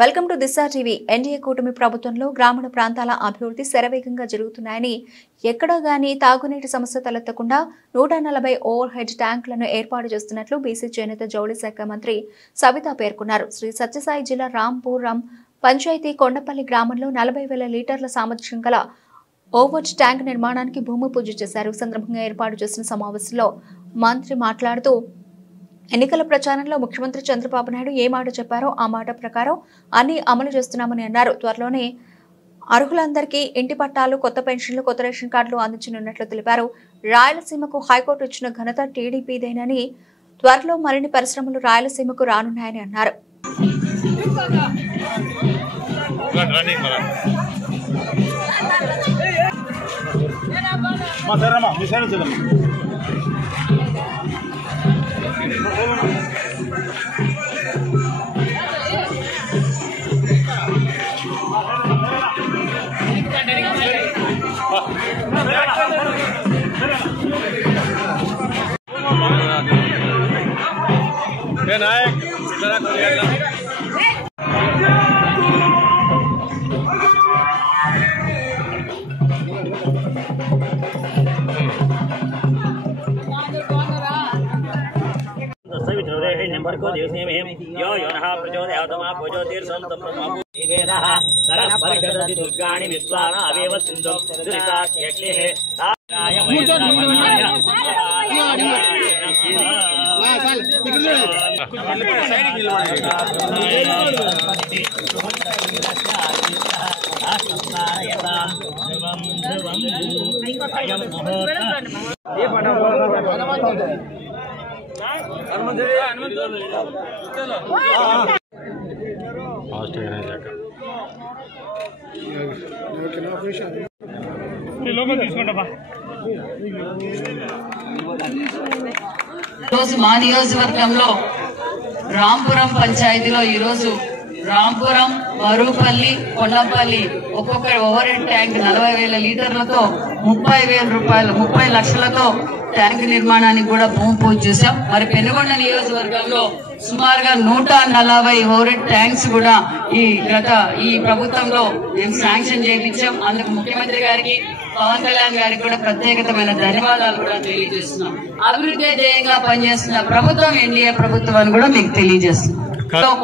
Welcome to Disha TV. NDA కూటమి ప్రభుత్వంలో గ్రామీణ ప్రాంతాల అభివృద్ధి శరవేగంగా జరుగుతున్నాయని, ఎక్కడా గానీ తాగునీటి సమస్య తలెత్తకుండా 140 ఓవర్ హెడ్ ట్యాంకులను ఏర్పాటు చేస్తున్నట్లు బీసీ చేనేత జౌళి శాఖ మంత్రి సవిత పేర్కొన్నారు. శ్రీ సత్యసాయి జిల్లా రాంపురం పంచాయతీ కొండపల్లి గ్రామంలో 40,000 లీటర్ల సామర్థ్యం గల ఓవర్ ట్యాంక్ నిర్మాణానికి భూమి పూజ చేశారు. ఈ సందర్భంగా ఏర్పాటు చేసిన సమావేశంలో మంత్రి మాట్లాడుతూ, ఎన్నికల ప్రచారంలో ముఖ్యమంత్రి చంద్రబాబు నాయుడు ఏ మాట చెప్పారో ఆ మాట ప్రకారం అన్ని అమలు చేస్తున్నామని అన్నారు. త్వరలోనే అర్హులందరికీ ఇంటి పట్టాలు, కొత్త పెన్షన్లు, కొత్త రేషన్ కార్డులు అందించనున్నట్లు తెలిపారు. రాయలసీమకు హైకోర్టు ఇచ్చిన ఘనత టీడీపీదేనని, త్వరలో మరిన్ని పరిశ్రమలు రాయలసీమకు రానున్నాయని అన్నారు. మా నియోజకవర్గంలో రాంపురం పంచాయతీలో ఈరోజు రాంపురం, మరుపల్లి, కొండపల్లి ఒక్కొక్క ఓవర్ హెడ్ ట్యాంక్ 40,000 లీటర్లతో 30,000 రూపాయలు 30 లక్షలతో ట్యాంక్ నిర్మాణానికి కూడా భూమి పూజ చేశాం. మరి పెనుగొండ నియోజకవర్గంలో సుమారుగా 140 ఓవర్ హెడ్ ట్యాంక్స్ కూడా ఈ ప్రభుత్వంలో మేము శాంక్షన్ చేయించాం. అందుకు ముఖ్యమంత్రి గారికి, పవన్ కళ్యాణ్ గారికి కూడా ప్రత్యేకమైన ధన్యవాదాలు కూడా తెలియజేస్తున్నాం. అభివృద్ధి ధ్యేయంగా పనిచేస్తున్న ప్రభుత్వం ఎన్డీఏ ప్రభుత్వం అని కూడా మీకు తెలియజేస్తున్నాం.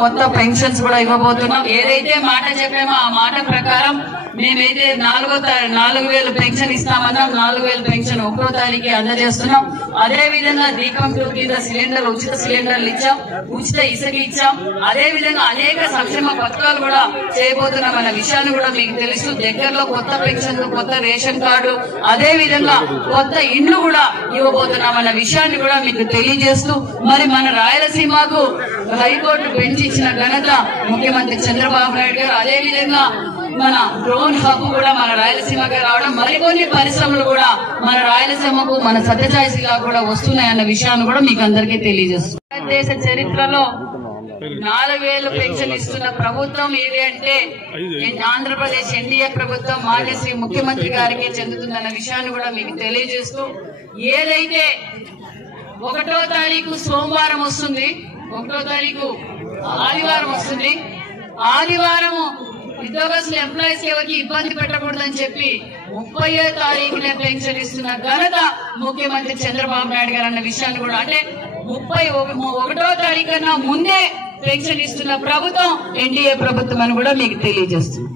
కొత్త పెన్షన్స్ కూడా ఇవ్వబోతున్నాం. ఏదైతే మాట చెప్పామో ఆ మాట ప్రకారం మేమైతే 4,000 పెన్షన్ ఇస్తామన్నాం. 4,000 పెన్షన్ 1వ తారీఖు అందజేస్తున్నాం. అదే విధంగా దీపం కింద సిలిండర్, ఉచిత సిలిండర్లు ఇచ్చాం, ఉచిత ఇసుక ఇచ్చాం. అదే విధంగా అనేక సంక్షేమ పథకాలు కూడా చేయబోతున్నాం అన్న విషయాన్ని కూడా మీకు తెలుసు. దగ్గరలో కొత్త పెన్షన్లు, కొత్త రేషన్ కార్డు, అదే విధంగా కొత్త ఇండ్లు కూడా ఇవ్వబోతున్నాం అన్న విషయాన్ని కూడా మీకు తెలియజేస్తూ, మరి మన రాయలసీమకు హైకోర్టు బెంచ్ ఇచ్చిన ఘనత ముఖ్యమంత్రి చంద్రబాబు నాయుడు గారు. అదే విధంగా మన డ్రోన్ హబ్ కూడా మన రాయలసీమకి రావడం, మరికొన్ని పరిశ్రమలు కూడా మన రాయలసీమకు, మన సత్యసాయి జిల్లా కూడా వస్తున్నాయన్న విషయాన్ని కూడా మీకు అందరికీ తెలియజేస్తుంది. దేశ చరిత్రలో 4,000 పెన్షన్ ఇస్తున్న ప్రభుత్వం ఏది అంటే ఆంధ్రప్రదేశ్ ఎన్డీఏ ప్రభుత్వం మాజీ శ్రీ ముఖ్యమంత్రి గారికి చెందుతుందన్న విషయాన్ని కూడా మీకు తెలియజేస్తూ, ఏదైతే 1వ తారీఖు సోమవారం వస్తుంది, 1వ తారీఖు ఆదివారం వస్తుంది, ఆదివారము ఉద్యోగస్తులు, ఎంప్లాయీస్ ఎవరికి ఇబ్బంది పెట్టకూడదని చెప్పి 30వ తారీఖునే పెన్షన్ ఇస్తున్న ఘనత ముఖ్యమంత్రి చంద్రబాబు నాయుడు గారు అన్న విషయాన్ని కూడా, అంటే 31వ తారీఖు కన్నా ముందే పెన్షన్ ఇస్తున్న ప్రభుత్వం ఎన్డీఏ ప్రభుత్వం అని కూడా మీకు తెలియజేస్తుంది.